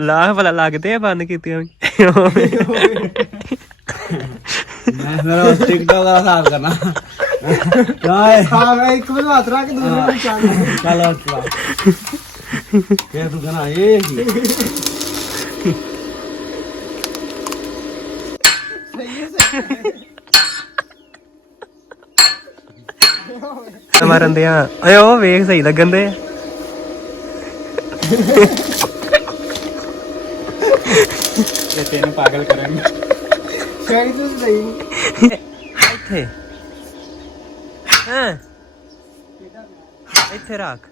ਲਾਹ ਭਲਾ ਲੱਗਦੇ ਆ ਬੰਦ ਕੀਤੀਆਂ ਵੀ ਮੈਂ ਫਿਰ ਟਿਕਟੋਕ ਦਾ ਹਿਸਾਬ ਕਰਨਾ ਹਾਂ ਮੈਂ ਇੱਕ ਵਾਰ ਹੱਥ ਰੱਖ ਦੂਸਰੇ ਨੂੰ ਚੱਲ ਚੱਲ ਚਲਾ ਫੇਰ ਤੂੰ ਕਹਣਾ ਇਹ ਕੀ ਮਾਰਨ ਦੇ ਆ ਓਏ ਉਹ ਵੇਖ ਸਹੀ ਲੱਗਣ ਦੇ ਇਹ ਤੈਨੂੰ ਪਾਗਲ ਕਰਾਂਗੇ ਸਹੀ ਤੋਂ ਸਹੀ ਇੱਥੇ ਹਾਂ ਇੱਥੇ ਰੱਖ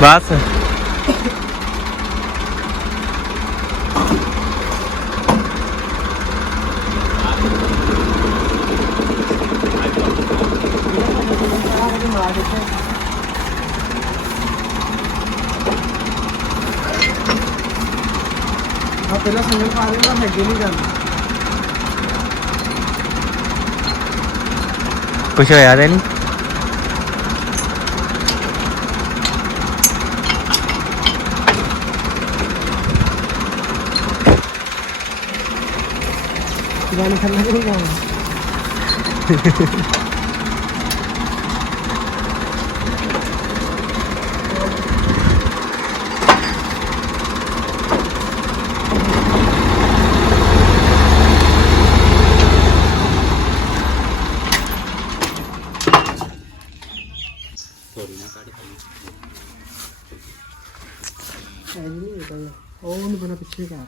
बस ਪਹਿਲਾਂ ਸੰਗਲ ਪਾ ਦੇਣਾ ਮੈਂ ਅੱਗੇ ਨਹੀਂ ਜਾਣਾ कुछ होया ते नहीं गाने करना नहीं गाना ਸਾਈਜ਼ ਨਹੀਂ ਹੋਤਾ ਉਹ ਉਹਨੂੰ ਬਣਾ ਪਿੱਛੇ ਕਰ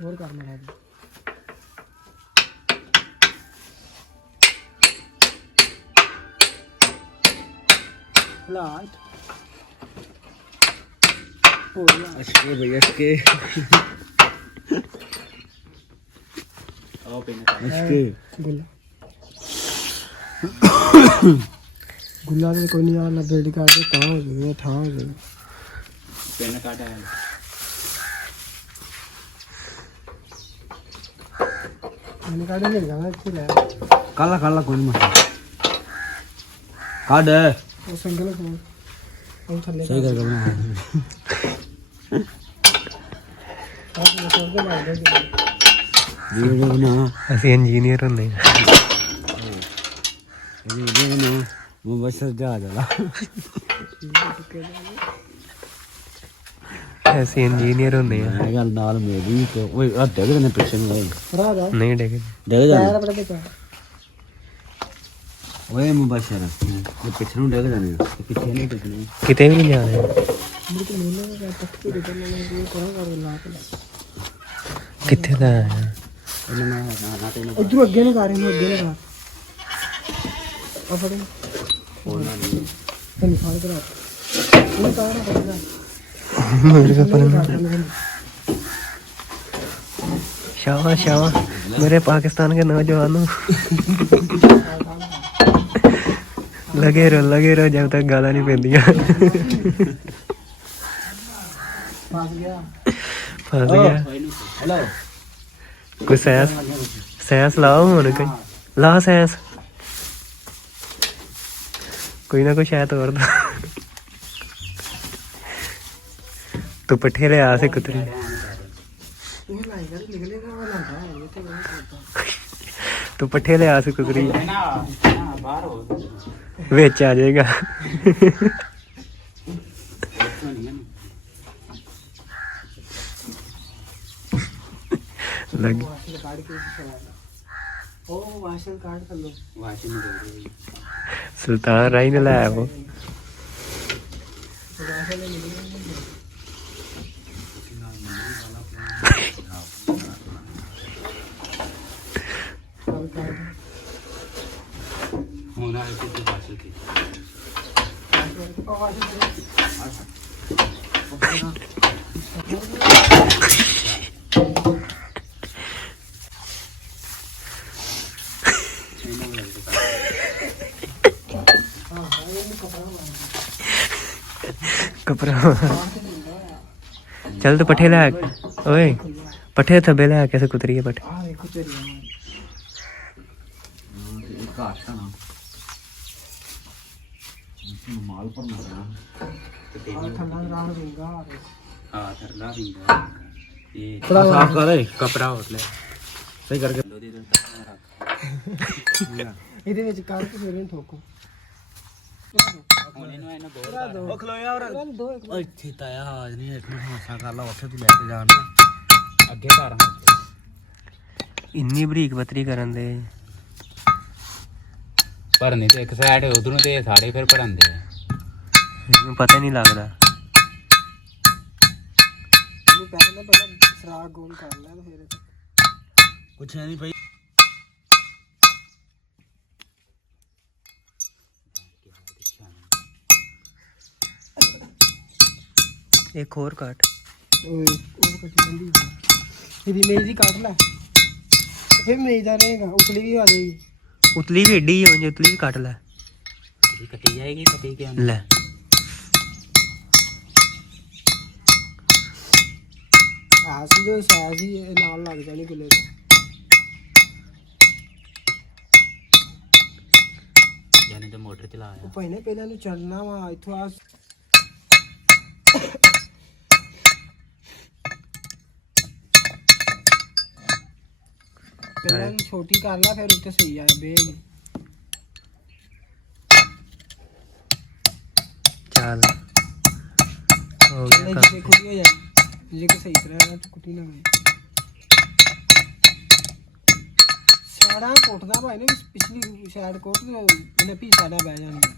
ਹੋਰ ਕਰਨਾ ਹੈ लाइट हो गया अशके भैया अशके आओ पेन अशके गुल्ला में कोई नहीं आ ना बेड़ी काट दे कहाँ हो गई ठा हो गई पेन काट आया मैंने काटे नहीं लगा इसको ले काला काला कोई नहीं काट वो सिंगल को और थल्ले सही कर करना आप मोटर को मार दे वीडियो बना ਅਸੀਂ ਇੰਜੀਨੀਅਰ ਹੁੰਦੇ ਆ वीडियो बना वो बस जा जाला ਅਸੀਂ ਇੰਜੀਨੀਅਰ ਹੁੰਦੇ ਆ मैं गल नाल मेरी तो ओए आ देख ने पिक्चर में फरा दा ਨਹੀਂ ਡਿੱਗ देख जा पैर अपने पे ओए मुबशर ये पिक्चर में देख जाने पीछे नहीं देखने ਕਿਤੇ ਵੀ ਨਹੀਂ ਜਾਣਾ मुझे तो नीले का पक्की दे देना ये करा कर ला के ਕਿੱਥੇ ਦਾ ਆਇਆ? ना ना तेन इधर अगे ना कर इनु अगे ना कर अब फड़े बोलना नहीं तो निकाल कर ये कहां ना पड़ेगा ਮੇਰੇ ਕੋ ਪਰ शाबाश शाबाश मेरे पाकिस्तान के नौजवानों लगे रहो जब तक गाला नहीं पेंदियां फंस गया फस गया हेलो कोई सैंस लाओ हुन कोई ला सैंस कोई ना कोई शायद और तू पट्ठे ले आ से कुतरी ये लाएगा निकलेगा वाला है ये तो नहीं करता तू पट्ठे ले आ से कुतरी ना बाहर हो विच आ जाएगा लग वाशल कार्ड के चलाना ओ वाशल कार्ड कर लो वाशिंग में सुल्तान राई ने लाया वो वाशल ले निकलेगा होना है कुछ वाशिंग की कपड़ा चल तो पट्ठे ले ओए पट्ठे थब्बे ले कैसे कुतरी है पट्ठे हां देखो तेरी काटता ना माल पर मरना ठंडा रान दूंगा हां थरला भी ये थोड़ा साफ कर कपड़ा और ले सही करके ਇਹਦੇ ਵਿੱਚ ਕਰ ਕੇ ਫਿਰ ਇਹਨੂੰ ਠੋਕੋ ਹੁਣ ਇਹਨੂੰ ਇਹਨਾਂ ਦੋ ਉਹ ਖਲੋ ਯਾਰ ਦੋ ਓਏ ਇੱਥੇ ਤਾਇਆ ਹਾਜ ਨਹੀਂ ਇੱਕ ਮਿੰਟ ਹਾਸਾ ਕਰ ਲਾ ਉੱਥੇ ਤੂੰ ਲੈ ਕੇ ਜਾਣਾ ਅੱਗੇ ਘਰ ਹਾਂ ਇੰਨੀ ਬਰੀਕ ਪਤਰੀ ਕਰਨ ਦੇ ਭਰਨੇ ਤੇ ਇੱਕ ਸਾਈਡ ਉਧਰੋਂ ਤੇ ਸਾਰੇ ਫਿਰ ਭਰਨਦੇ ਆ ਇਹਨੂੰ ਪਤਾ ਨਹੀਂ ਲੱਗਦਾ ਇਹਨੂੰ ਪਹਿਲਾਂ ਸਰਾਗ ਗੋਲ ਕਰ ਲੈ ਤੇ ਫਿਰ ਕੁਛ ਹੈ ਨਹੀਂ ਭਾਈ एक और काट ਓਏ ਉਹ ਕੱਟੀ ਬੰਦੀ ਇਹਦੀ ਮੇਜ਼ ਦੀ ਕੱਟ ਲੈ ਫਿਰ ਮੇਜ਼ ਦਾ ਰਹੇਗਾ ਉਤਲੀ ਵੀ ਆ ਜਾਏਗੀ उतली भी एडी हो जो उतली भी काट ले ਇਹ ਕੱਟੀ ਜਾਏਗੀ ਕੱਟੀ ਕੇ ले ਆ ਸਮਝੋ ਸਾਜ ਹੀ ਇਹ ਨਾਲ ਲੱਗ ਜਾਣੀ ਗੁੱਲੇ ਤੇ ਜਾਨੇ ਤੇ ਮੋਟਰ ਚਲਾ ਉਹ ਭਾਈ ਨੇ ਪਹਿਲਾਂ ਨੂੰ ਚੱਲਣਾ ਵਾ ਇੱਥੋਂ ਆ ਪਹਿਲਾਂ ਨੂੰ ਛੋਟੀ ਕਰ ਲਾ ਫਿਰ ਉੱਤੇ ਸਹੀ ਆ ਬੇਗ चल हो गया काम। ਜੇ ਖੁੱਲੀ ਹੋ ਜਾਏ ਜੇ ਕਿ ਸਹੀ ਤਰ੍ਹਾਂ ਨਾ ਕੁੱਟੀ ਨਾ ਗਈ ਸਾੜਾ ਕੋਟਦਾ ਭਾਈ ਨੇ ਪਿਛਲੀ ਸਾਈਡ ਕੋਟ ਤੇ ਇਹਨੇ ਵੀ ਸਾਡਾ ਬਹਿ ਜਾਣਗੇ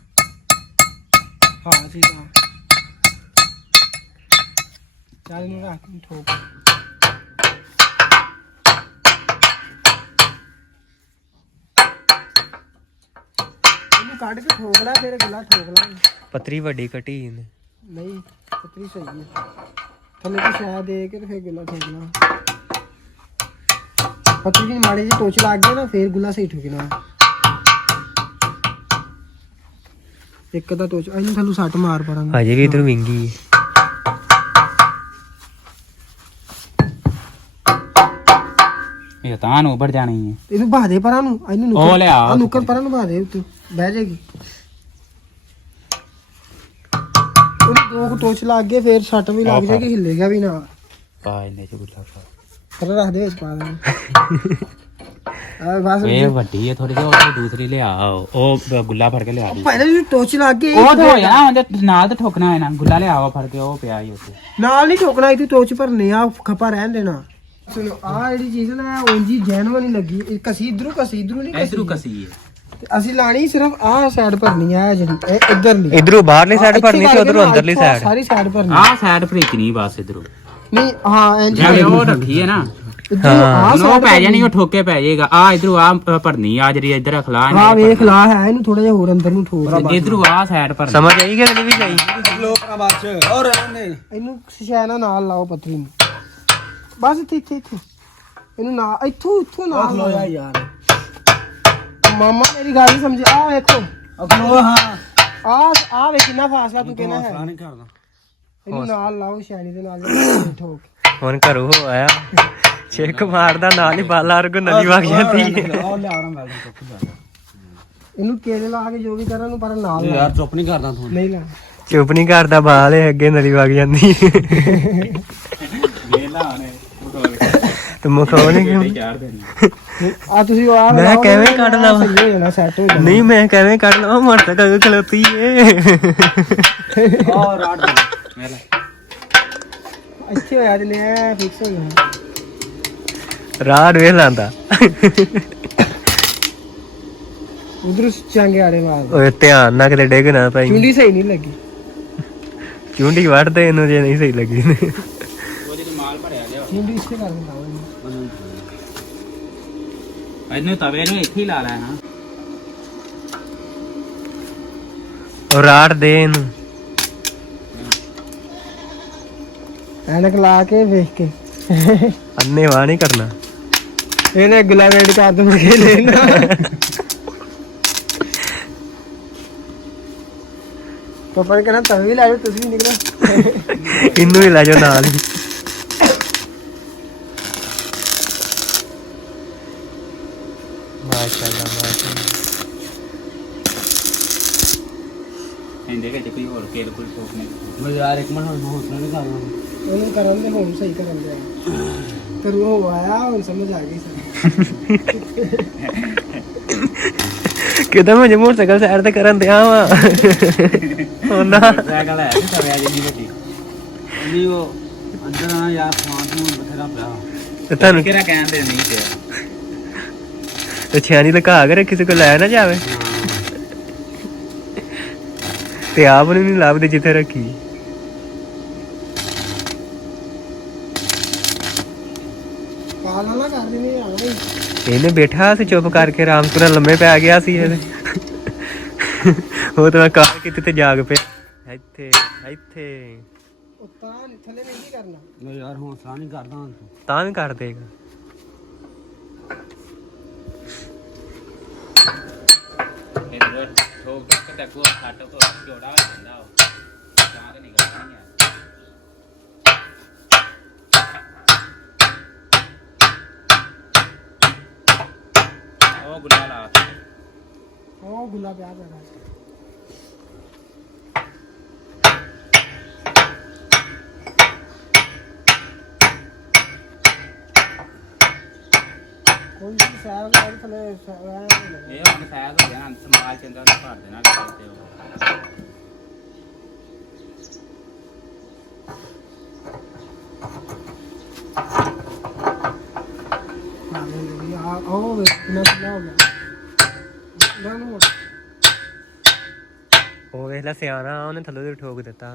ਹਾਂ ਠੀਕ ਆ ਚੱਲ ਇਹਨੂੰ ਰੱਖ ਠੋਕ ਇਹਨੂੰ ਕੱਢ ਕੇ ਠੋਕ ਲੈ ਫਿਰ ਗੁੱਲਾ ਠੋਕ ਲਾ ਪਤਰੀ ਵੱਡੀ ਕੱਟੀ ਇਹਨੇ ਨਹੀਂ ਪਤਰੀ ਸਹੀ ਹੈ ਥੱਲੇ ਤੋਂ ਸ਼ਾਇਦ ਦੇ ਕੇ ਤੇ ਫਿਰ ਗੁੱਲਾ ਠੋਕ ਲਾ ਪਤਰੀ ਦੀ ਮਾੜੀ ਜਿਹੀ ਟੋਚ ਲੱਗ ਗਈ ਨਾ ਫਿਰ ਗੁੱਲਾ ਸਹੀ ਠੋਕਣਾ ਇੱਕ ਦਾ ਟੋਚ ਇਹਨੂੰ ਥੱਲੋਂ ਸੱਟ ਮਾਰ ਪਰਾਂਗੇ ਹਜੇ ਵੀ ਇਧਰ ਵਿੰਗੀ ਹੈ ਇਹ ਤਾਂ ਨੂੰ ਉੱਪਰ ਜਾਣੀ ਹੈ ਇਹਨੂੰ ਬਹਾ ਦੇ ਪਰਾਂ ਨੂੰ ਇਹਨੂੰ ਉਹ ਲਿਆ ਆ ਨੁੱਕਰ ਪਰਾਂ ਨੂੰ ਬਹਾ ਦੇ ਤੂੰ ਬਹਿ ਜਾਏਗੀ ਉਹਨੂੰ ਦੋ ਕੁ ਟੋਚ ਲੱਗ ਗਏ ਫਿਰ ਸੱਟ ਵੀ ਲੱਗ ਜਾਏਗੀ ਹਿੱਲੇਗਾ ਵੀ ਨਾ ਪਾ ਇਹਨੇ ਚ ਗੁੱਲਾ ਪਾ ਫਿਰ ਰੱਖ ਦੇ ਵਿੱਚ ਪਾ ਦੇ ਆ ਬਸ ਇਹ ਵੱਡੀ ਹੈ ਥੋੜੀ ਜਿਹੀ ਉਹ ਦੂਸਰੀ ਲਿਆ ਉਹ ਗੁੱਲਾ ਫੜ ਕੇ ਲਿਆ ਦੀ ਪਹਿਲਾਂ ਜੀ ਟੋਚ ਲੱਗ ਗਈ ਉਹ ਤਾਂ ਹੋ ਜਾਣਾ ਉਹਦੇ ਨਾਲ ਤੇ ਠੋਕਣਾ ਹੈ ਨਾ ਗੁੱਲਾ ਲਿਆ ਉਹ ਫੜ ਕੇ ਉਹ ਪਿਆ ਹੀ ਉੱਥੇ ਨਾਲ ਨਹੀਂ ਠੋਕਣਾ ਇਹਦੀ ਟੋਚ ਭਰਨੇ ਆ ਖਪਾ ਰਹਿਣ ਦੇਣਾ ਸੁਣੋ ਆ ਜਿਹੜੀ ਚੀਜ਼ ਨਾ ਉਂਜੀ ਜੈਨੂਅਨ ਹੀ ਲੱਗੀ ਇਹ ਕਸੀ ਇਧਰੋਂ ਨਹੀਂ ਇਧਰੋਂ ਕਸੀ ਹੈ ਤੇ ਅਸੀਂ ਲਾਣੀ ਸਿਰਫ ਆਹ ਸਾਈਡ ਭਰਨੀ ਆ ਜਿਹੜੀ ਇਹ ਇੱਧਰ ਨਹੀਂ ਇਧਰੋਂ ਬਾਹਰਲੀ ਸਾਈਡ ਭਰਨੀ ਤੇ ਉਧਰੋਂ ਅੰਦਰਲੀ ਸਾਈਡ ਸਾਰੀ ਸਾਈਡ ਭਰਨੀ ਆਹ ਸਾਈਡ ਭਰੀਕ ਨਹੀਂ ਬਸ ਇਧਰੋਂ ਨਹੀਂ ਹਾਂ ਇੰਜ ਜਿਵੇਂ ਉਹ ਰੱਖੀ ਹੈ ਨਾ ਇੱਧਰੋਂ ਆਹ ਉਹ ਪੈ ਜਾਣੀ ਉਹ ਠੋਕੇ ਪੈ ਜਾਏਗਾ ਆ ਇਧਰੋਂ ਆ ਭਰਨੀ ਆ ਜਿਹੜੀ ਇਧਰ ਰਖਲਾ ਹਾਂ ਵੇਖ ਲਾ ਹੈ ਇਹਨੂੰ ਥੋੜਾ ਜਿਹਾ ਹੋਰ ਅੰਦਰ ਨੂੰ ਠੋਕ ਇਧਰੋਂ ਆ ਸਾਈਡ ਭਰਨੀ ਸਮਝ ਆਈ ਕਿ ਨਹੀਂ ਵੀ ਜਾਈ ਇਹਨੂੰ ਸ਼ੈਨਾ ਨਾਲ ਲਾਓ ਪਤਰੀ ਨੂੰ ਬਸ ਇੱਥੇ ਇਹਨੂੰ ਨਾ ਇੱਥੋਂ ਨਾਲ ਲਾਓ ਯਾਰ ਮਾਮਾ ਮੇਰੀ ਗੱਲ ਨਹੀਂ ਸਮਝ ਆ ਵੇਖੋ ਅਖਲੋ ਹਾਂ ਆ ਵੇ ਕਿੰਨਾ ਫਾਸਲਾ ਤੂੰ ਕਹਿਣਾ ਹੈ ਨਹੀਂ ਕਰਦਾ ਇਹਨੂੰ ਨਾਲ ਲਾਓ ਸ਼ੈਣੀ ਦੇ ਨਾਲ ਠੋਕ ਹੁਣ ਘਰੋਂ ਹੋ ਆਇਆ ਛੇਕ ਮਾਰਦਾ ਨਾਲ ਹੀ ਬਾਲਾ ਰਗ ਨਦੀ ਵਗ ਜਾਂਦੀ ਹੈ ਉਹ ਲਿਆ ਰਹਾ ਮੈਂ ਚੁੱਪ ਜਾ ਇਹਨੂੰ ਕੇਲੇ ਲਾ ਕੇ ਜੋ ਵੀ ਕਰਨ ਨੂੰ ਪਰ ਨਾਲ ਲਾ। ਯਾਰ ਚੁੱਪ ਨਹੀਂ ਕਰਦਾ ਤੂੰ ਨਹੀਂ ਲਾ ਚੁੱਪ ਨਹੀਂ ਕਰਦਾ ਬਾਲ ਹੈ ਅੱਗੇ ਨਦੀ ਵਗ ਜਾਂਦੀ ਵੇਲਾ ਨੇ ਤੇ ਮਖੌਲ ਕਿਉਂ ਆ ਤੁਸੀਂ ਆ ਮੈਂ ਕਿਵੇਂ ਕੱਢ ਲਵਾਂ? ਸਹੀ ਹੋ ਜਾਣਾ ਸੈੱਟ ਹੋ ਜਾਣਾ ਨਹੀਂ ਮੈਂ ਕਿਵੇਂ ਕੱਢ ਲਵਾਂ ਮਰ ਤੱਕ ਅੱਗ ਖਲੋਤੀ ਏ ਆ ਰਾਡ ਦੇ ਮੇਲਾ ਅੱਛੇ ਹੋਇਆ ਜਨੇ ਫਿਕਸ ਹੋ ਜਾਣਾ ਰਾੜ ਵੇਖ ਲਾਂਦਾ ਉਧਰ ਚੰਗੇ ਆੜੇ ਮਾਰ ਓਏ ਧਿਆਨ ਨਾਲ ਕਿਤੇ ਡਿੱਗ ਨਾ ਪਈ ਚੁੰਡੀ ਸਹੀ ਨਹੀਂ ਲੱਗੀ ਚੁੰਡੀ ਵੱਢਦੇ ਇਹਨੂੰ ਜੇ ਨਹੀਂ ਸਹੀ ਲੱਗੀ ਉਹ ਜਿਹੜੀ ਮਾਲ ਭਰਿਆ ਲਿਆ ਚੁੰਡੀ ਇਸੇ ਕਰ ਦਿੰਦਾ ਇਹਨੂੰ ਤਵੇ ਨੂੰ ਇੱਥੇ ਹੀ ਲਾ ਲੈ ਹਾਂ ਉਹ ਰਾੜ ਦੇ ਇਹਨੂੰ ਐਨਕ ਲਾ ਕੇ ਵੇਖ ਕੇ ਅੰਨੇ ਵਾਹ ਨਹੀਂ ਕਰਨਾ ਇਹਨੇ ਗੁਲਾ ਵੇਟ ਕਰ ਦਮ ਕੇ ਲੈਣਾ ਪਾਪਾ ਨੇ ਕਹਿਣਾ ਤਵੇ ਵੀ ਲੈ ਜਾਓ ਤੁਸੀਂ ਵੀ ਨਿਕਲੋ ਇਹਨੂੰ ਹੀ ਲੈ ਜਾਓ ਨਾਲ ਹੀ ਮਾਸ਼ਾਅੱਲਾ ਇਹਦੇ ਵਿੱਚ ਕੋਈ ਹੋਰ ਕੇਲ ਕੋਈ ਠੋਕ ਨਹੀਂ ਮੈਂ ਯਾਰ ਇੱਕ ਮਿੰਟ ਹੁਣ ਹੌਸਲਾ ਨਹੀਂ ਕਰਦਾ ਉਹਨੂੰ ਕਰਨ ਦੇ ਹੁਣ ਸਹੀ ਕਰਨ ਦੇ ਤੇ ਉਹ ਆਇਆ ਹੁਣ ਸਮਝ ਆ ਗਈ ਕਿਦਾਂ ਮੈਂ ਮੋਟਰਸਾਈਕਲ ਸਾਈਡ ਤੇ ਕਰਨ ਦਿਆ ਵਾ ਉਹਨਾਂ ਸਾਈਕਲ ਹੈ ਤੇ ਤਵੇ ਜਿੰਨੀ ਵੱਡੀ ਨਹੀਂ ਉਹ ਅੰਦਰ ਆ ਯਾਰ ਸਮਾਨ ਨੂੰ ਬਥੇਰਾ ਪਿਆ ਤੇ ਤੁਹਾਨੂੰ ਕਿਹੜਾ ਕਹਿੰਦੇ ਨਹੀਂ ਪਿਆ ਤੇ ਛਿਆਣੀ ਲਗਾ ਕੇ ਕਿਸੇ ਕੋਲ ਲੈ ਨਾ ਜਾਵੇ ਤੇ ਆਪ ਨੂੰ ਨਹੀਂ ਲੱਭਦੇ ਜਿੱਥੇ ਰੱਖੀ ਕਾਲਾ ਨਾ ਕਰ ਦੇਣੀ ਆ ਬਈ ਇਹਨੇ ਬੈਠਾ ਸੀ ਚੁੱਪ ਕਰਕੇ ਆਰਾਮ ਨਾਲ ਲੰਮੇ ਪੈ ਗਿਆ ਸੀ ਇਹਦੇ ਉਹ ਤਾਂ ਮੈਂ ਕਾਲ ਕੀਤੀ ਤੇ ਜਾਗ ਪਿਆ ਇੱਥੇ ਉਹ ਤਾਂ ਥੱਲੇ ਨਹੀਂ ਕਰਨਾ ਮੈਂ ਯਾਰ ਹੌਸਲਾ ਨਹੀਂ ਕਰਦਾ ਹੁਣ ਤੂੰ ਤਾਂ ਵੀ ਕਰ ਦੇਗਾ ਇਹ ਠੋਕ ਕੇ ਤੇ ਕੋ ਫਾਟੋ ਤੋਂ ਜੋੜਾ ਹੋ ਜਾਂਦਾ ਉਹ ਤਾਂ ਤੇ ਨਿਕਲਦਾ ਨਹੀਂ ਆ ਉਹ ਗੁੱਲਾ ਲਾ ਉਹ ਗੁੱਲਾ ਪਿਆ ਪਿਆ ਕੋਈ ਵੀ ਸਾਰਾ ਨਾਲ ਥੱਲੇ ਇਹ ਹੁਣ ਸ਼ਾਇਦ ਹੋ ਜਾਣਾ ਸਮਾਜ ਚੰਗਾ ਨੂੰ ਭਰ ਦੇਣਾ ਕਰਦੇ ਹੋ ਉਹ ਵੇ ਕਿੰਨਾ ਖੁੱਲਾ ਹੋ ਗਿਆ ਨਾ ਮੋੜ ਉਹ ਵੇਖ ਲੈ ਸਿਆਣਾ ਉਹਨੇ ਥੱਲੋਂ ਦੀ ਠੋਕ ਦਿੱਤਾ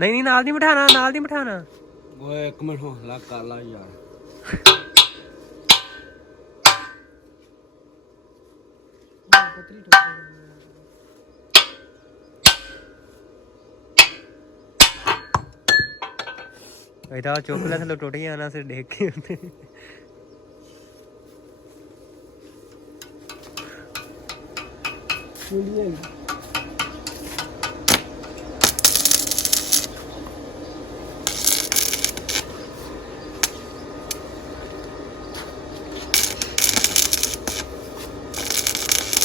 ਨਹੀਂ ਨਾਲ ਨਹੀਂ ਬਿਠਾਣਾ ਓਏ ਇੱਕ ਮਿੰਟ ਹੌਸਲਾ ਕਰ ਲਾ ਯਾਰ ਪਤਰੀ ਠੋਕ ਇਹਦਾ ਚੁੱਕ ਲੈ ਥੱਲੋਂ ਟੁੱਟ ਜਾਣਾ ਸੀ ਡੇਕ ਕੇ ਉੱਤੇ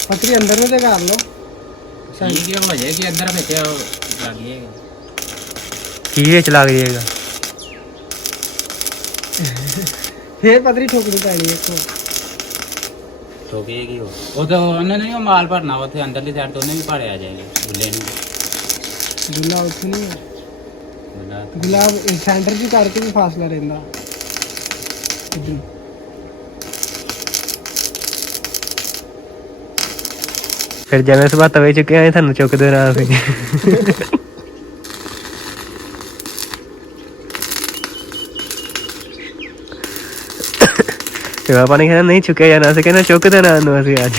ਪਤਰੀ ਅੰਦਰ ਨੂੰ ਤੇ ਕਰ ਲਓ ਠੀਕ ਹੀ ਹੋ ਜਾਏ ਕਿ ਅੰਦਰ ਵਿੱਚ ਲੱਗ ਜਾਏਗਾ ਕੀ ਵਿੱਚ ਲੱਗ ਜਾਏਗਾ ਫੇਰ ਪਤਰੀ ਠੋਕਣੀ ਪੈਣੀ ਇੱਕ ਠੋਕੇਗੀ ਉਹ ਤਾਂ ਉਹਨੇ ਨਹੀਂ ਉਹ ਮਾਲ ਭਰਨਾ ਉੱਥੇ ਅੰਦਰਲੀ ਸਾਈਡ ਤੋਂ ਉਹਨੇ ਵੀ ਭਾੜੇ ਆ ਜਾਏਗਾ ਗੁੱਲੇ ਨੂੰ ਗੁੱਲਾ ਉੱਥੇ ਨਹੀਂ ਹੈ ਗੁੱਲਾ ਗੁਲਾਬ ਸੈਂਟਰ ਦੀ ਕਰਕੇ ਵੀ ਫਾਸਲਾ ਰਹਿੰਦਾ ਇੱਧਰ ਫਿਰ ਜਿਵੇਂ ਸਭਾ ਤਵੇ ਚੁੱਕੇ ਆਏ ਤੁਹਾਨੂੰ ਚੁੱਕਦੇ ਰਹਾ ਸੀ ਤੇ ਪਾਪਾ ਨੇ ਕਹਿੰਦਾ ਨਹੀਂ ਚੁੱਕਿਆ ਜਾਣਾ ਸੀ ਕਹਿੰਦਾ ਚੁੱਕਦੇ ਨਾ ਨੂੰ ਅਸੀਂ ਅੱਜ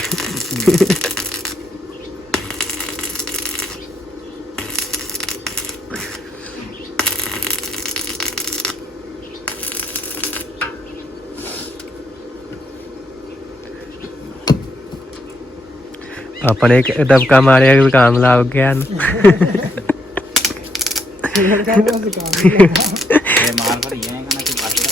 ਪਾਪਾ ਨੇ ਇੱਕ ਦਬਕਾ ਮਾਰਿਆ ਕਿ ਕਾਮਯਾਬ ਗਿਆ ਇਹ ਮਾਲ ਭਰੀ ਜਾਏਗਾ ਨਾ ਕਿ ਬਾਕੀ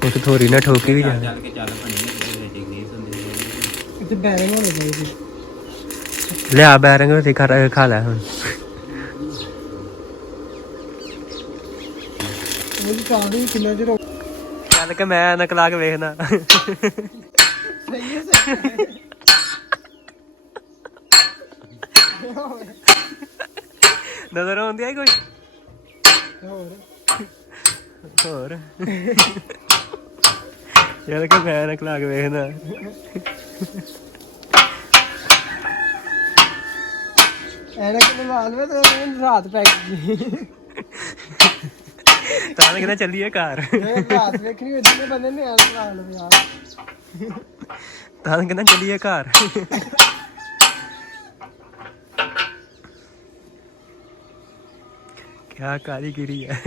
ਉਹ ਤਾਂ ਥੋੜੀ ਨਾ ਠੋਕੀ ਵੀ ਜਾ ਚੱਲ ਕੇ ਚੱਲ ਬਣੀ ਡਿਗਰੀ ਹੁੰਦੀ ਹੈ ਇੱਥੇ ਬੈਰਿੰਗ ਹੋਣੇ ਚਾਹੀਦੇ ਲਿਆ ਬੈਰੰਗ ਤੇ ਖਾ ਲੈ ਹੁਣ ਉਹਦੀ ਕਾਰ ਵੀ ਕਿੰਨਾ ਚਿਰ ਹੋ ਚੱਲ ਕੇ ਮੈਂ ਨਕਲਾ ਕੇ ਵੇਖਦਾ ਸਹੀ ਹੈ ਸਹੀ ਨਜ਼ਰ ਆਉਂਦੀ ਆ ਕੋਈ ਹੋਰ ਹੋਰ ਚੱਲ ਕੇ ਮੈਂ ਨਕਲਾ ਕੇ ਵੇਖਦਾ ਐਨਾ ਕਿ ਨਾਲ ਵੇ ਤੇ ਰਾਤ ਪੈ ਗਈ ਤਾਂ ਕਹਿੰਦਾ ਚੱਲੀਏ ਘਰ ਰਾਤ ਵੇਖਣੀ ਹੋਈ ਜਿੰਨੇ ਬੰਦੇ ਨੇ ਐਨਾ ਲਾ ਲਵੇ ਯਾਰ ਤਾਂ ਕਹਿੰਦਾ ਚੱਲੀਏ ਘਰ ਕਿਆ ਕਾਰੀਗਰੀ ਹੈ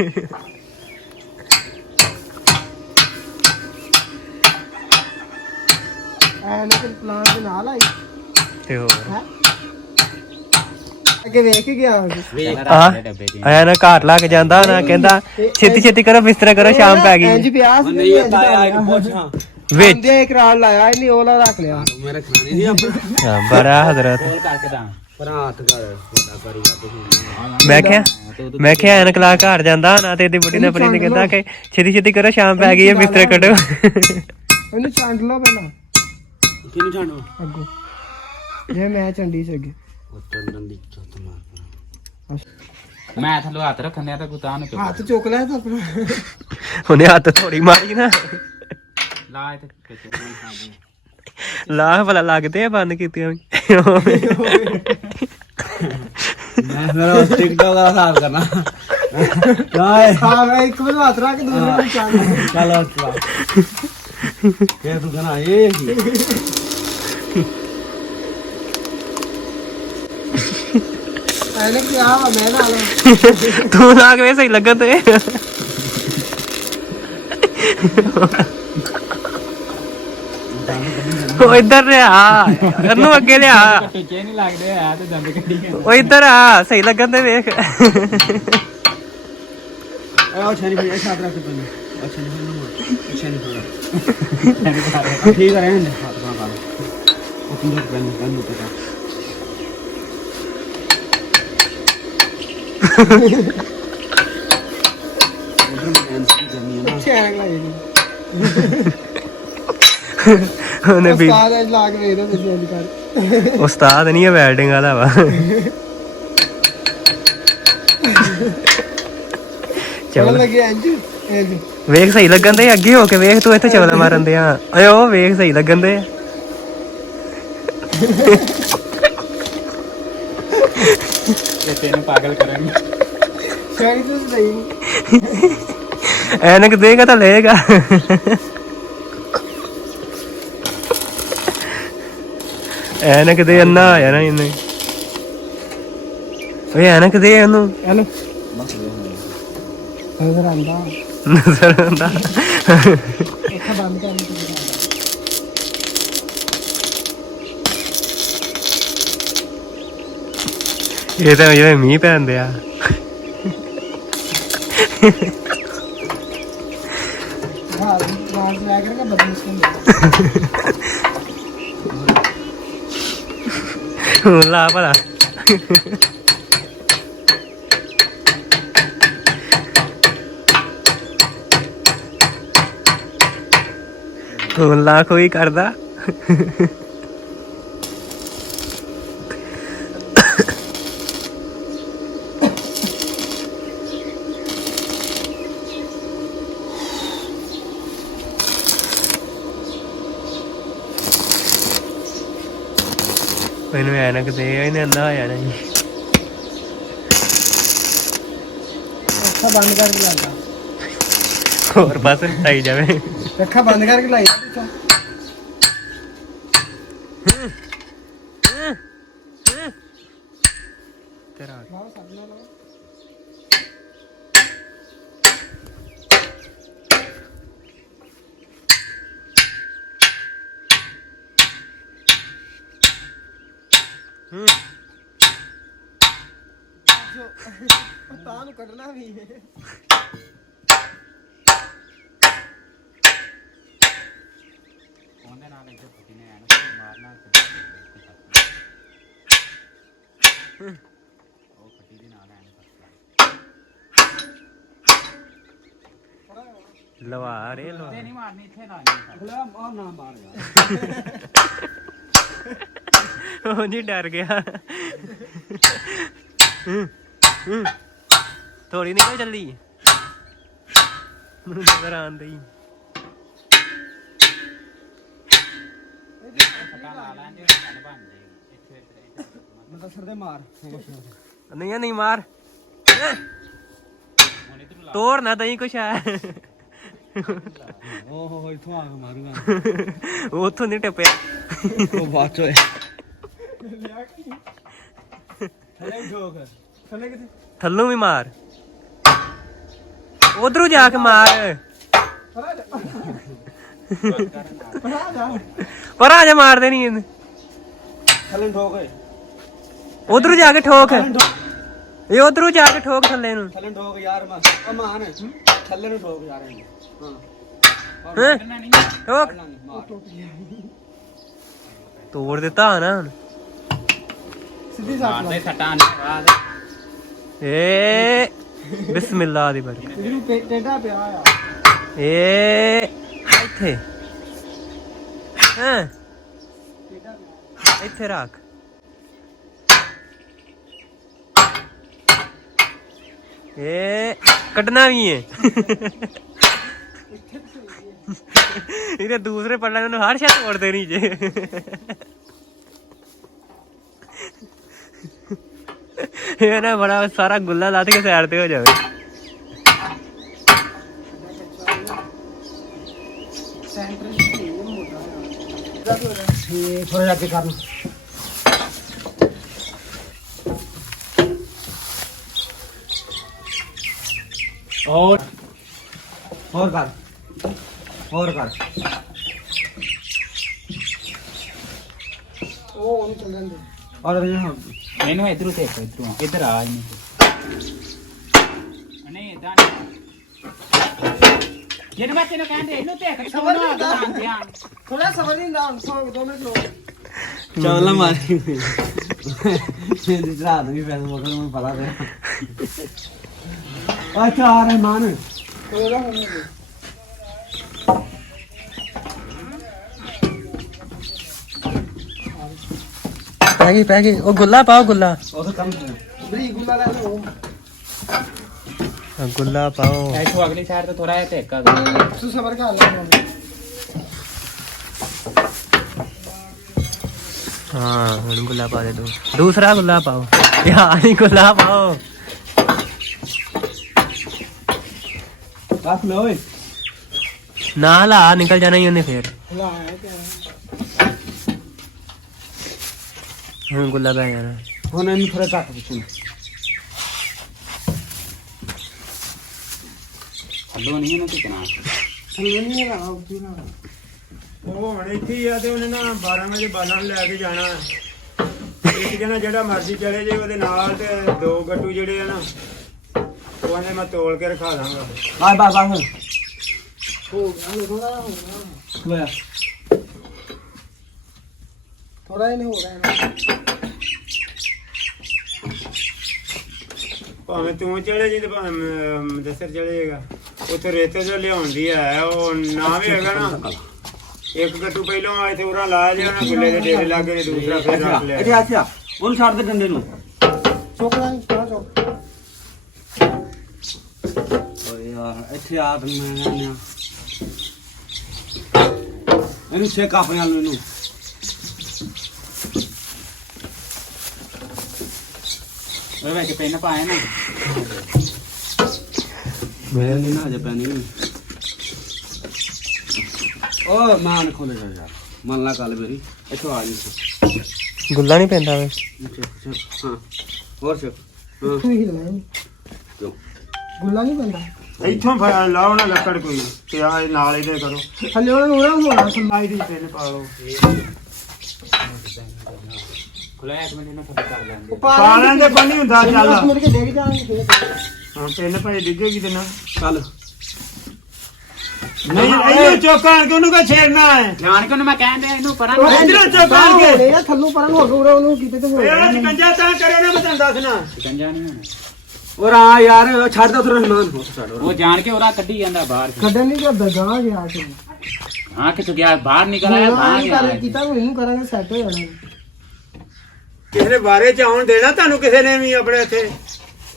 ਐਨਾ ਕਿ ਪਲਾਨ ਦੇ ਨਾਲ ਆਈ ਤੇ ਹੋਰ ਹੈ ਅੱਗੇ ਵੇਖ ਕੇ ਗਿਆ ਡੱਬੇ ਚ ਆਇਆ ਨਾ ਘਾਟ ਲਾ ਕੇ ਜਾਂਦਾ ਨਾ ਕਹਿੰਦਾ ਛੇਤੀ ਛੇਤੀ ਕਰੋ ਬਿਸਤਰਾ ਕਰੋ ਸ਼ਾਮ ਪੈ ਇੰਜ ਗਈ ਪਿਆ ਸੀ ਨਹੀਂ ਆਇਆ ਇੱਕ ਪੁੱਛਾਂ ਵਿੱਚ ਦੇ ਇੱਕ ਰਾਲ ਲਾਇਆ ਇਹਨੇ ਉਹਲਾ ਰੱਖ ਲਿਆ ਮੈਂ ਰੱਖਣਾ ਨਹੀਂ ਆਪਣਾ ਹਾਂ, ਬੜਾ ਹਜ਼ਰਤ ਕੋਲ ਕਰਕੇ ਤਾਂ ਭਰਾ ਹੱਥ ਕਰ ਵੱਡਾ ਕਰੀਗਾ ਤੁਸੀਂ ਮੈਂ ਕਿਹਾ ਐਨਕ ਲਾ ਘਰ ਜਾਂਦਾ ਨਾ ਤੇ ਇਹਦੀ ਬੁੱਢੀ ਨੇ ਆਪਣੀ ਨੇ ਕਹਿੰਦਾ ਕਿ ਛੇਤੀ ਛੇਤੀ ਕਰੋ ਸ਼ਾਮ ਪੈ ਗਈ ਹੈ ਬਿਸਤਰਾ ਕੱਢੋ ਇਹਨੂੰ ਚੰਡ ਲਓ ਪਹਿਲਾਂ ਕਿਹਨੂੰ ਛਾਣੋ ਅੱਗੋਂ ਜੇ ਮੈਂ ਚੰਡੀ ਸੀ ਅੱਗੇ ਉਹ ਚੰਦਨ ਦੀ ਚੁੱਤ ਮਾਰ ਮੈਂ ਥੱਲੋਂ ਹੱਥ ਰੱਖਣ ਦਿਆ ਤਾਂ ਗੁੱਤਾਂ ਨੂੰ ਚੁੱਕ ਹੱਥ ਚੁੱਕ ਲਿਆ ਤਾਂ ਆਪਣਾ ਉਹਨੇ ਹੱਥ ਥੋੜੀ ਮਾਰੀ ਨਾ ਲਾ ਇੱਥੇ ਖਿੱਚ ਲਾ ਭਲਾ ਲੱਗਦੇ ਆ ਬੰਦ ਕੀਤੀਆਂ ਮੈਂ ਫਿਰ ਟਿਕਟੋਕ ਦਾ ਹਿਸਾਬ ਕਰਨਾ ਹਾਏ ਹਾਂ ਮੈਂ ਇੱਕ ਵਾਰ ਹੱਥ ਰੱਖ ਦੂਸਰੇ ਨੂੰ ਚੰਡ ਚੱਲ ਉੱਠ ਫੇਰ ਤੂੰ ਕਹਣਾ ਇਹ ਕੀ ਐਨੇ ਕੀ ਆ ਮੈਂ ਨਾਲ ਤੂੰ ਲਾ ਕੇ ਸਹੀ ਲੱਗਣ ਤੇ ਉਹ ਇੱਧਰ ਰਿਹਾ ਇਹਨੂੰ ਅੱਗੇ ਲਿਆ ਟਿੱਕੇ ਨਹੀਂ ਲੱਗਦੇ ਆ ਤੇ ਦੰਦ ਕੱਢੀ ਉਹ ਇੱਧਰ ਆ ਸਹੀ ਲੱਗਣ ਤੇ ਵੇਖ ਆਹ ਛਾਨੀ ਫੜ ਛਾਤ ਰੱਖ ਤੈਨੂੰ ਅੱਛਾ ਨਹੀਂ ਫੜਨਾ ਅੱਛਾ ਨਹੀਂ ਫੜਨਾ ਠੀਕ ਹੈ ਰਹਿਣ ਦੇ ਹੱਥ ਪਾ ਉਹ ਤੂੰ ਰੱਖ ਲੈਣ ਨੂੰ ਤੇ ਪਿੱਛੇ ਐਨਕ ਲਾਈ ਜੀ ਉਹਨੇ ਵੀ ਉਸਤਾਦ ਅੱਜ ਲਾ ਕੇ ਵੇਖ ਰਹੇ ਤੁਸੀਂ ਅੱਜ ਕੱਲ ਉਸਤਾਦ ਨਹੀਂ ਹੈ ਵੈਲਡਿੰਗ ਵਾਲਾ ਵਾ ਚੱਲ ਚਵਲ ਲੱਗੇ ਇੰਜ ਵੇਖ ਸਹੀ ਲੱਗਣ ਦੇ ਅੱਗੇ ਹੋ ਕੇ ਵੇਖ ਤੂੰ ਇੱਥੇ ਚਵਲ ਮਾਰਨ ਦੇ ਆ ਓਏ ਉਹ ਵੇਖ ਸਹੀ ਲੱਗਣ ਦੇ ਇਹ ਤੈਨੂੰ ਪਾਗਲ ਕਰਾਂਗੇ ਸ਼ਾਇਦ ਤੁਸੀਂ ਸਹੀ ਐਨਕ ਦੇਗਾ ਤਾਂ ਲਏਗਾ ਐਨਕ ਦੇ ਅੰਨਾ ਆਇਆ ਨਾ ਇਹਨੇ ਓਏ ਐਨਕ ਦੇ ਉਹਨੂੰ ਹੈਲੋ ਨਜ਼ਰ ਆਂਦਾ ਨਜ਼ਰ ਆਉਂਦਾ ਅੱਖਾਂ ਬੰਦ ਕਰਨ ਦੀ ਕੋਸ਼ਿਸ਼ ਇਹ ਤਾਂ ਜਿਵੇਂ ਮੀਂਹ ਪੈਂਦੇ ਆ ਹਾਂ ਰਾਤ ਲੈ ਕੇ ਬਦਲ ਸਕਦਾ ਲਾ ਭਲਾ ਹੁਣ ਲਾ ਕੋਈ ਕਰਦਾ ਮੈਨੂੰ ਐਨਕ ਦੇ ਇਹਨੇ ਅੰਨਾ ਹੋ ਜਾਣਾ ਜੀ ਅੱਖਾਂ ਬੰਦ ਕਰਕੇ ਲਾਉਂਦਾ ਹੋਰ ਪਾਸੇ ਆਈ ਜਾਵੇ ਅੱਖਾਂ ਬੰਦ ਕਰਕੇ ਲਾਈ ਪਿੱਛੋਂ ਤੇਰਾ ਲਾਓ ਸਾਡਾ ਲਾਓ ਤਾਂ ਨੂੰ ਕੱਢਣਾ ਵੀ ਉਹਦੇ ਨਾਲ ਇੱਥੇ ਫੁੱਟੀ ਨੇ ਐਨ ਮਾਰਨਾ ਉਹ ਫੱਟੀ ਦੇ ਨਾਲ ਐਨ ਲਵਾ ਰੇ ਲਵਾ ਤੇ ਨਹੀਂ ਮਾਰਨੀ ਇੱਥੇ ਲਾਣੀ ਨਾ ਮਾਰ ਯਾਰ ਉਹ ਜੀ ਡਰ ਗਿਆ ਥੋੜੀ ਨਿਕਲ ਚੱਲੀ ਨਜ਼ਰ ਆਂਦੀ ਫਟਾ ਲਾ ਲਾਂਗੇ ਗੱਲ ਬਣ ਜਾਏਗੀ ਇੱਥੇ ਮੈਂ ਸਿਰ ਦੇ ਮਾਰ ਨਹੀਂ ਨਹੀਂ ਮਾਰ ਹੁਣ ਇਧਰ ਲਾ ਤੋੜ ਨਾ ਦਈ ਕੁਛ ਹੈ ਓਹ ਇਥੋਂ ਆ ਕੇ ਮਾਰੂਗਾ ਉੱਥੋਂ ਨਹੀਂ ਟੱਪਿਆ ਉਹ ਬਾਤ ਚੋਏ ਥੱਲੇ ਠੋਕ ਥੱਲੇ ਕਿੱਥੇ ਥੱਲੋਂ ਵੀ ਮਾਰ ਉਧਰੋਂ ਜਾ ਕੇ ਮਾਰ ਪਰ ਆ ਜਾ ਮਾਰਦੇ ਨਹੀਂ ਇਹਨੇ ਥੱਲੇ ਠੋਕ ਓਏ ਉਧਰੋਂ ਜਾ ਕੇ ਠੋਕ ਇਹ ਉਧਰੋਂ ਜਾ ਕੇ ਠੋਕ ਥੱਲੇ ਨੂੰ ਥੱਲੇ ਠੋਕ ਯਾਰ ਮਾਨ ਥੱਲੇ ਨੂੰ ਠੋਕ ਯਾਰ ਹਾਂ ਹੈਂ? ਨਹੀਂ ਠੋਕ ਮਾਰ ਤੋੜ ਦਿੱਤਾ ਨਾ ਹੁਣ ਸਿੱਧੀ ਸਾਫ ਮਾਰਦੇ ਸੱਟਾਂ ਬਾਅਦ ਏ ਬਿਸਮਿਲ੍ਲਾ ਦੀ ਬਰਕਤ ਇਹਨੂੰ ਟੇਢਾ ਪਿਆ ਆ ਏ ਇੱਥੇ ਹਾਂ ਟੇਢਾ ਪਿਆ ਇੱਥੇ ਰੱਖ ਏ ਕੱਢਣਾ ਵੀ ਹੈ ਇਹਦੇ ਦੂਸਰੇ ਪੱਲਿਆਂ ਨੂੰ ਹਰ ਸ਼ਾਇਦ ਤੋੜ ਦੇਣੀ ਜੇ ਇਹ ਨਾ ਬੜਾ ਸਾਰਾ ਗੁੱਲਾ ਲੱਥ ਕੇ ਸਾਈਡ ਤੇ ਹੋ ਜਾਵੇ ਸੈਂਟਰ ਸੀ ਮੋਟਾ ਇਹ ਥੋੜਾ ਜਿਹਾ ਅੱਗੇ ਕਰ ਹੋਰ ਕਰ ਉਹ ਉਹਨੂੰ ਚੱਲ ਜਾਂਦੇ ਔਰ ਮੈਨੂੰ ਇਧਰੋਂ ਤੇ ਇਧਰੋਂ ਇਧਰ ਆ ਇਹਨੂੰ ਨਹੀਂ ਇਦਾਂ ਜਿਹਨੇ ਮੈਂ ਤੈਨੂੰ ਕਹਿੰਦੇ ਇਹਨੂੰ ਤੇ ਇੱਕ ਸੋਨਾ ਧਿਆਨ ਥੋੜਾ ਸਬਰ ਨਹੀਂ ਹੁੰਦਾ ਹੁਣ 2 ਮਿੰਟ ਲੋ ਚਾਵਲਾ ਮਾਰੀ ਜਿਸ ਰਾਤ ਵੀ ਫੈਸ ਮੋਕਲ ਨੂੰ ਪਤਾ ਤੇ ਅੱਛਾ ਆ ਰਹਿਮਾਨ ਪੈ ਗਈ ਉਹ ਗੁੱਲਾ ਪਾਓ ਗੁੱਲਾ ਉਹ ਕੰਮ ਬੜੀ ਗੁੱਲਾ ਲੈ ਲਓ ਗੁੱਲਾ ਪਾਓ ਇੱਥੋਂ ਅਗਲੀ ਸਾਈਡ ਤੋਂ ਥੋੜਾ ਜਿਹਾ ਧੇਕਾ ਦੇ ਤੂੰ ਸਬਰ ਕਰ ਲੈ हाँ ਹੁਣ ਗੁੱਲਾ ਪਾ ਦੇ ਤੂੰ ਦੂਸਰਾ ਗੁੱਲਾ ਪਾਓ ਯਾਰ ਨਹੀਂ ਗੁੱਲਾ ਪਾਓ ਰੱਖ ਲਓ ਓਏ ਨਾ ਲਾ ਨਿਕਲ ਜਾਣਾ ਹੀ ਉਹਨੇ ਫੇਰ ਲਾਇਆ ਤੇ ਹੁਣ ਗੁੱਲਾ ਪੈ ਜਾਣਾ ਹੁਣ ਇਹਨੂੰ ਥੋੜਾ ਘੱਟ ਪੁੱਛੂ ਹੱਲੋ ਨਹੀਂ ਇਹਨੂੰ ਕਿਤਨਾ ਥੱਲੇ ਨਹੀਂ ਹੈਗਾ ਉੱਤੇ ਨਾ ਉਹ ਹੁਣ ਇੱਥੇ ਹੀ ਆ ਤੇ ਉਹਨੇ ਨਾ 12 ਵਜੇ ਬਾਲਣ ਲੈ ਕੇ ਜਾਣਾ ਇੱਕ ਜਣਾ ਜਿਹੜਾ ਮਰਜ਼ੀ ਚਲੇ ਜੇ ਉਹਦੇ ਨਾਲ ਤੇ 2 ਗੱਟੂ ਜਿਹੜੇ ਆ ਨਾ ਉਹਨੇ ਮੈਂ ਤੋਲ ਕੇ ਰਖਾ ਦਾਂਗਾ ਬਸ ਹੋ ਗਿਆ ਥੋੜਾ ਹੋ ਗਿਆ ਲੋਇਆ ਥੋੜਾ ਹੀ ਨਹੀਂ ਹੋ ਰਿਹਾ ਭਾਵੇਂ ਤੂੰ ਚਲੇ ਜੀ ਤੇ ਭਾਵੇਂ ਦਸਰ ਚਲੇ ਜਾਏਗਾ ਉੱਥੇ ਰੇਤੇ ਜੋ ਲਿਆਉਂਦੀ ਹੈ ਉਹ ਨਾ ਵੀ ਹੈਗਾ ਨਾ ਇੱਕ ਗੱਟੂ ਪਹਿਲਾਂ ਆਏ ਤੇ ਉਰਾਂ ਲਾਇਆ ਜੇ ਉਹਨਾਂ ਗੁੱਲੇ ਦੇ ਡੇਰੇ ਲਾ ਕੇ ਤੇ ਦੂਸਰਾ ਫਿਰ ਰੱਖ ਲਿਆ ਇੱਥੇ ਆ ਉਹਨੂੰ ਛੱਡ ਦੇ ਡੰਡੇ ਨੂੰ ਚੁੱਕ ਲੈ ਥੋੜਾ ਚੁੱਕ ਓਏ ਯਾਰ ਇੱਥੇ ਆ ਤੇ ਮੈਂ ਇਹਨੂੰ ਛੇਕ ਆਪਣੇ ਨਾਲ ਇਹਨੂੰ ਉਹ ਵਿੱਚ ਪੈਨ ਪਾਇਆ ਨਾ ਮੇਰੇ ਲਈ ਨਾ ਅਜੇ ਪੈਣੀ ਓ ਮਾਨ ਖੋਲੇ ਜਾ ਯਾਰ ਮਨ ਲਾ ਗੱਲ ਮੇਰੀ ਇੱਥੋਂ ਆ ਜੀ ਗੁੱਲਾ ਨਹੀਂ ਪੈਂਦਾ ਵੇ ਹਾਂ ਹੋਰ ਸੇ ਹਾਂ ਤੂੰ ਹੀ ਲੈ ਕਿਉਂ ਗੁੱਲਾ ਨਹੀਂ ਪੈਂਦਾ ਇੱਥੋਂ ਲਾਓ ਨਾ ਲੱਕੜ ਕੋਈ ਤੇ ਆ ਨਾਲ ਇਹਦੇ ਕਰੋ ਥੱਲੇ ਉਹਨਾਂ ਨੂੰ ਹੋਣਾ ਸਮਾਈ ਦੀ ਪੈਨ ਪਾ ਲਓ ਖੁਲਾਇਆ ਇੱਕ ਮਿੰਟ ਇਹਨੂੰ ਫਟ ਕਰ ਲੈਂਦੇ ਪਾ ਲੈਂਦੇ ਕੋਈ ਨਹੀਂ ਹੁੰਦਾ ਚੱਲ ਮੁੜ ਕੇ ਡਿੱਗ ਜਾਣਗੇ ਫੇਰ ਹਾਂ ਪੈਨ ਭਾਈ ਡਿੱਗੇਗੀ ਤੇ ਨਾ ਚੱਲ ਨਹੀਂ ਇਹਨੂੰ ਚੌਕਾਂ ਕੇ ਉਹਨੂੰ ਕਾ ਛੇੜਨਾ ਹੈ ਜਾਣ ਕੇ ਉਹਨੂੰ ਮੈਂ ਕਹਿੰਦੇ ਇਹਨੂੰ ਪਰਾਂ ਇਧਰੋਂ ਚੌਕਾਂ ਕੇ ਇਹ ਥੱਲੋਂ ਪਰਾਂ ਹੋ ਗਿਆ ਉਹਨੂੰ ਕਿਤੇ ਤੇ ਹੋ ਇਹ ਕੰਜਾ ਤਾਂ ਕਰੇ ਨਾ ਮੈਂ ਤੁਹਾਨੂੰ ਦੱਸਣਾ ਕੰਜਾ ਨਹੀਂ ਹੋਣਾ ਔਰ ਆ ਯਾਰ ਛੱਡ ਦੋ ਥੋੜਾ ਰਹਿਮਾਨ ਹੋ ਛੱਡ ਉਹ ਜਾਣ ਕੇ ਉਹਦਾ ਕੱਢੀ ਜਾਂਦਾ ਬਾਹਰ ਕੱਢਣ ਨਹੀਂ ਕਿ ਦਗਾ ਗਿਆ ਤੇ ਹਾਂ ਕਿੱਥੋਂ ਗਿਆ ਬਾਹਰ ਨਿਕਲ ਆਇਆ ਬਾਹਰ ਗਿਆ ਕੀਤਾ ਇਹਨੂੰ ਕਰਾਂਗੇ ਸੈੱਟ ਹੋ ਜਾਣਾ ਕਿਸੇ ਨੇ ਬਾਰੇ ਚ ਆਉਣ ਦੇਣਾ ਤੁਹਾਨੂੰ ਕਿਸੇ ਨੇ ਵੀ ਆਪਣੇ ਇੱਥੇ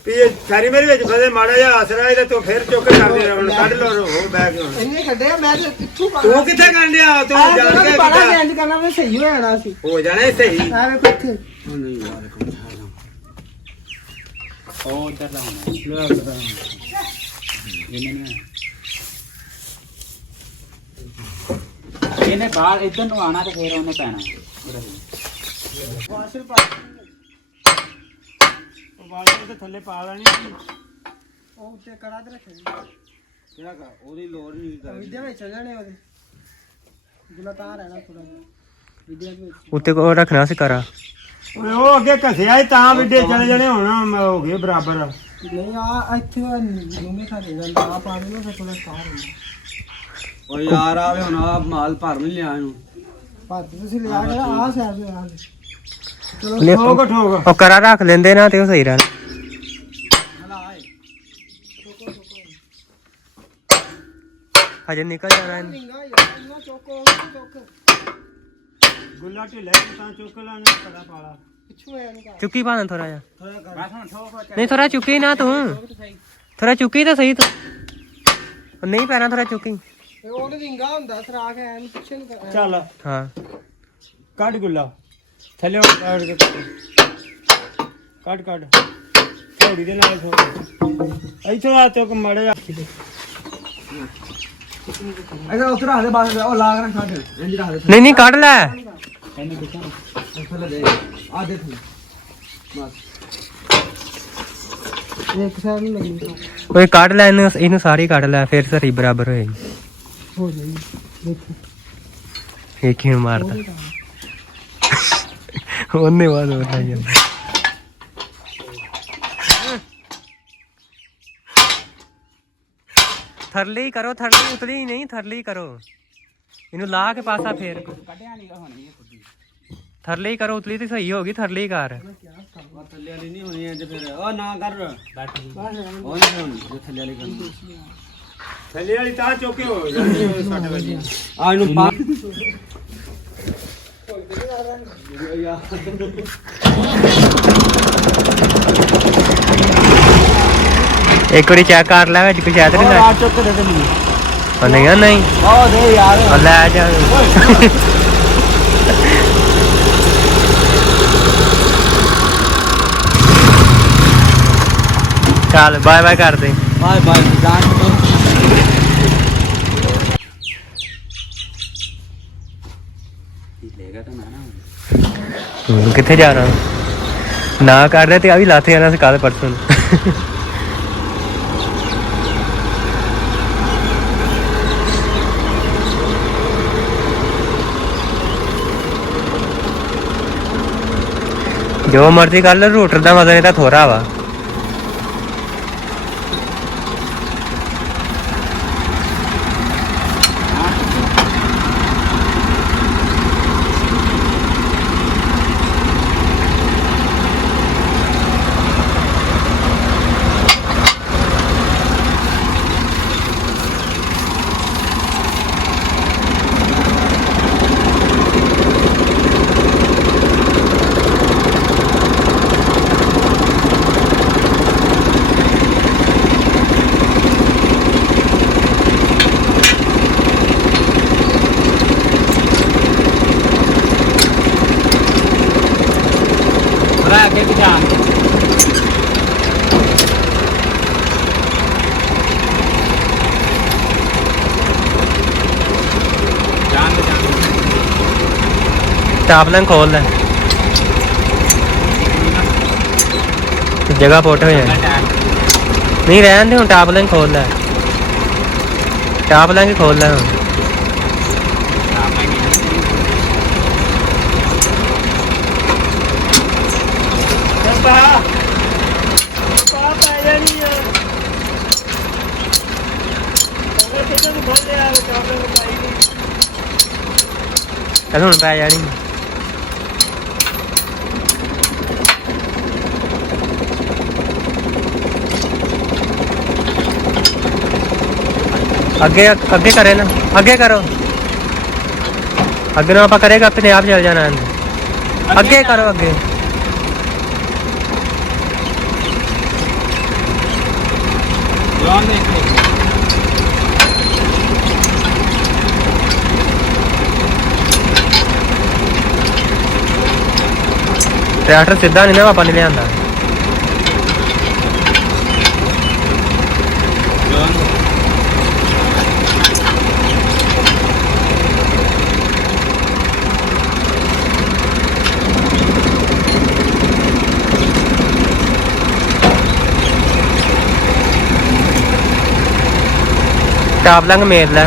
ਵੀ ਇਹ ਸਾਰੀ ਮੇਰੀ ਵਿੱਚ ਫਸੇ ਮਾੜਾ ਜਿਹਾ ਆਸਰਾ ਇਹਦੇ ਤੋਂ ਫਿਰ ਚੁੱਕ ਕਰਦੇ ਰਹੋ ਕੱਢ ਲਓ ਹੋ ਬੈਗ ਹੁਣ ਇਹਨੇ ਕੱਢਿਆ ਮੈਂ ਤੇ ਕਿੱਥੋਂ ਪਾ ਤੂੰ ਕਿੱਥੇ ਕਰਨ ਡਿਆ ਤੂੰ ਜਾਣ ਕੇ ਪਾਣਾ ਕੀਤਾ। ਚੇਂਜ ਕਰਨਾ ਵੀ ਸਹੀ ਹੋ ਜਾਣਾ ਸੀ ਹੋ ਜਾਣਾ ਸਹੀ ਆ ਵੇਖੋ ਇੱਥੇ ਉਹ ਨਹੀਂ ਯਾਰ ਕੰਮ ਛੱਡ ਉਹ ਉੱਧਰ ਦਾ ਹੋਣਾ ਇਹਨੇ ਨਹੀਂ ਇਹਨੇ ਬਾਹਰ ਇੱਧਰ ਨੂੰ ਆਣਾ ਤੇ ਫਿਰ ਉਹਨੇ ਪੈਣਾ ਵਾਸ਼ਰ ਪਾ ਉਹ ਵਾਲੇ ਤੇ ਥੱਲੇ ਪਾ ਲੈਣੀ ਸੀ ਉਹ ਉੱਤੇ ਕੜਾ ਤੇ ਰੱਖੇ ਕਿਹੜਾ ਕਰ ਉਹਦੀ ਲੋੜ ਨਹੀਂ ਕਰ ਵਿਦਿਆ ਵਿੱਚ ਚੱਲ ਜਾਣੇ ਉਹਦੇ ਗੁਲਾ ਤਾਂ ਰਹਿਣਾ ਥੋੜਾ ਜਿਹਾ ਵਿਦਿਆ ਦੇ ਵਿੱਚ ਉੱਤੇ ਕੋ ਰੱਖਣਾ ਸੀ ਕਰਾ ਓਏ ਉਹ ਅੱਗੇ ਘਸਿਆ ਸੀ ਤਾਂ ਵਿੱਡੇ ਚਲੇ ਜਣੇ ਹੁਣ ਹੋ ਗਏ ਬਰਾਬਰ ਨਹੀਂ ਆ ਇੱਥੇ ਨੂਮੇ ਖਾ ਦੇ ਜਾਂਦਾ ਆ ਪਾਣੀ ਨੂੰ ਥੋੜਾ ਸਾਰ ਹੁੰਦਾ ਓ ਯਾਰ ਆਵੇ ਹੁਣ ਆ ਮਾਲ ਭਰ ਨਹੀਂ ਲਿਆ ਇਹਨੂੰ ਪਰ ਤੁਸੀਂ ਲਿਆ ਕੇ ਆ ਸਾਈਡ ਤੇ ਆ ਚਲੋ ਠੋਕ ਠੋਕ ਉਹ ਕਰਾ ਰੱਖ ਲੈਂਦੇ ਨਾ ਤੇ ਉਹ ਸਹੀ ਰਹਿਣਾ ਹਜੇ ਨਿਕਲ ਜਾਣਾ ਇਹਨੇ। ਰਿੰਗਾ ਯਾਰ ਇਹਨਾਂ ਚੋਕੋ ਚੋਕ ਗੁੱਲਾ ਢਿੱਲਾ ਤਾਂ ਚੁੱਕ ਲੈਣਾ ਕੜਾ ਪਾਲਾ ਪਿੱਛੋਂ ਆਇਆ ਨਹੀਂ ਚੁੱਕੀ ਪਾ ਥੋੜਾ ਜਿਹਾ ਬਸ ਹੁਣ ਠੋਕ ਨਹੀਂ ਥੋੜਾ ਚੁੱਕੀ ਨਾ ਤੂੰ ਥੋੜਾ ਚੁੱਕੀ ਤਾਂ ਸਹੀ ਤੂੰ ਉਹ ਨਹੀਂ ਪੈਣਾ ਥੋੜਾ ਚੁੱਕੀ ਇਹ ਉਹ ਰਿੰਗਾ ਹੁੰਦਾ ਸਰਾਖ ਐ ਨੂੰ ਪਿੱਛੇ ਨੂੰ ਕਰ ਚੱਲ ਹਾਂ ਕੱਢ ਗੁੱਲਾ ਥੱਲੇ ਕੱਢ ਕੇ ਕੱਢ ਥੋੜੀ ਦੇ ਨਾਲ ਇੱਥੋਂ ਆ ਚੁੱਕ ਮੜੇ ਅਗਰ ਉੱਥੇ ਰੱਖ ਦੇ ਬਾਹਰ ਉਹ ਲਾ ਕੇ ਛੱਡ ਇੰਜ ਰੱਖ ਦੇ ਨਹੀਂ ਕੱਢ ਲੈ ਇਹਨੂੰ ਕਿੱਥੇ ਥੱਲੇ ਦੇ ਆ ਦੇ ਥੱਲੇ ਬਸ ਇੱਕ ਸਾਈਡ ਨੂੰ ਲੱਗੀ ਓਏ ਕੱਢ ਲੈ ਇਹਨੂੰ ਸਾਰੀ ਕੱਢ ਲੈ ਫਿਰ ਸਹੀ ਬਰਾਬਰ ਹੋਏਗੀ ਹੋ ਜਾਈ ਦੇਖੋ ਇਹ ਕਿਉਂ ਮਾਰਦਾ ਉਹਨੇ ਬਾਅਦ ਬਤਾ ਜਾਂਦਾ ਥਰਲੀ ਕਰੋ ਥਰਲੀ ਉਤਲੀ ਨਹੀਂ ਥਰਲੀ ਕਰੋ ਇਹਨੂੰ ਲਾ ਕੇ ਪਾਸਾ ਫੇਰ ਕੱਢਿਆ ਨਹੀਂ ਹੋਣੀ ਇਹ ਖੁੱਡੀ ਥਰਲੇ ਹੀ ਕਰੋ, ਉਤਲੀ ਤੇ ਸਹੀ ਹੋ ਗਈ, ਥਰਲੇ ਹੀ ਕਰ। ਉਹ ਥੱਲੇ ਵਾਲੀ ਨਹੀਂ ਹੋਣੀ ਅੱਜ ਫਿਰ ਉਹ ਨਾ ਕਰ ਬੈਠ ਉਹ ਨਹੀਂ ਹੋਣੀ ਜੋ ਥੱਲੇ ਵਾਲੀ ਕਰਨੀ ਥੱਲੇ ਵਾਲੀ ਤਾਂ ਚੁੱਕੇ ਹੋ ਜਾਂਦੀ ਸਾਡੇ ਵਜੇ ਆ ਇਹਨੂੰ ਪਾ ਇੱਕ ਵਾਰੀ ਚੈੱਕ ਕਰ ਲੈ ਵਿੱਚ ਕੁਛ ਐਤ ਨਹੀਂ ਆ ਲੱਗ ਚੁੱਕ ਦੇ ਦੇ ਮੈਨੂੰ ਉਹ ਨਹੀਂ ਆ ਨਹੀਂ ਉਹ ਦੇ ਯਾਰ ਉਹ ਲੈ ਜਾ ਚੱਲ ਬਾਏ ਬਾਏ ਕਰ ਦੇ। ਬਾਏ ਬਾਏ ਜਾਨ ਲੇਗਾ ਤਾਂ ਨਾ ਕਿੱਥੇ ਜਾਣਾ ਨਾ ਕਰ ਰਿਹਾ ਤੇ ਆ ਵੀ ਲੱਥ ਜਾਣਾ ਸੀ ਕੱਲ ਪਰਸੋਂ ਨੂੰ। ਜੋ ਮਰਜ਼ੀ ਕਰ ਲੈ ਰੂਟਰ ਦਾ ਮਜ਼ਾ ਨਹੀਂ ਤਾਂ ਥੋੜਾ ਵਾ। ਅੱਗੇ ਵੀ ਜਾਣ ਟਾਪਲੈਨ ਖੋਲ ਲੈ ਜਗ੍ਹਾ ਪੁੱਟ ਹੋ ਜਾਣੀ ਨਹੀਂ ਰਹਿਣ ਦੇ ਹੁਣ ਟਾਪਲੈਨ ਖੋਲ ਲੈ ਟਾਪਲੈਨ ਹੀ ਖੋਲ ਲੈ ਹੁਣ ਚੱਲ ਹੁਣ ਪੈ ਜਾਣੀ ਅੱਗੇ ਅੱਗੇ ਕਰੇ ਨਾ ਅੱਗੇ ਕਰੋ ਅੱਗੇ ਨੂੰ ਆਪਾਂ ਕਰੇਗਾ ਆਪਣੇ ਆਪ ਚੱਲ ਜਾਣਾ ਅੱਗੇ ਕਰੋ ਅੱਗੇ ਜਵਾਨ ਦੇਖ ਟਰੈਕਟਰ ਸਿੱਧਾ ਨਹੀਂ ਨਾ ਆਪਾਂ ਨੇ ਲਿਆਂਦਾ ਟਾਪ ਲੰਗ ਮੇਰ ਲੈ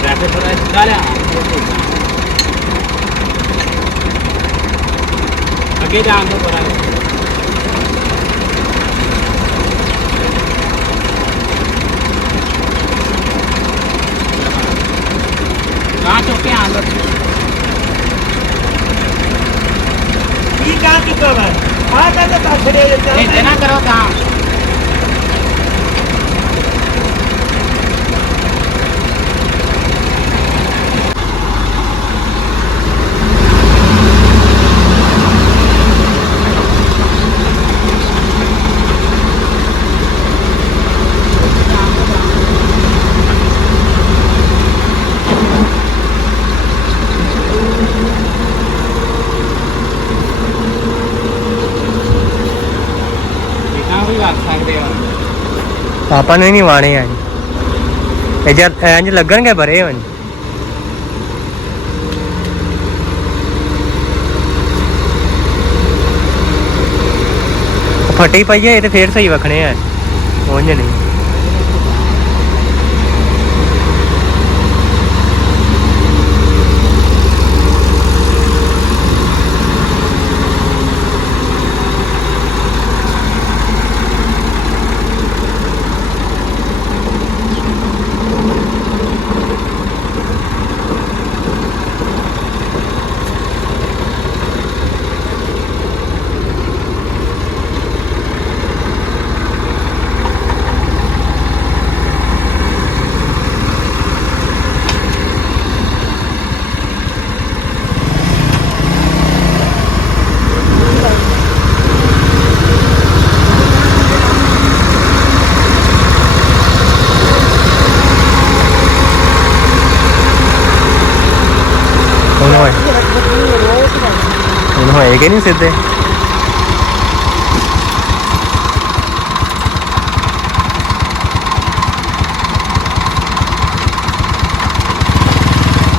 ਟ੍ਰੈਫਿਕ ਥੋੜਾ ਸਿੱਧਾ ਲਿਆ ਅੱਗੇ ਜਾਣ ਤੋਂ ਥੋੜਾ ਕਹਾਂ ਚੁੱਕੇ ਆਂ ਲੋ ਕੀ ਕਾ ਕੀ ਕਰ ਆ ਤਾਂ ਪਾਛੜੇ ਇਹ ਦੇਣਾ ਕਰੋ ਤਾਂ ਆਪਾਂ ਨੂੰ ਨਹੀਂ ਵਾਣੇ ਆ ਇਹ ਜਦ ਇੰਜ ਲੱਗਣਗੇ ਬਰੇ ਹੁਣ ਫਟੀ ਪਈ ਹੈ ਇਹ ਤੇ ਫੇਰ ਸਹੀ ਵਖਣੇ ਆ ਉਂਝ ਨਹੀਂ ਹੋਏ ਹੁਣ ਹੋਏ ਕਿ ਨਹੀਂ ਸਿੱਧੇ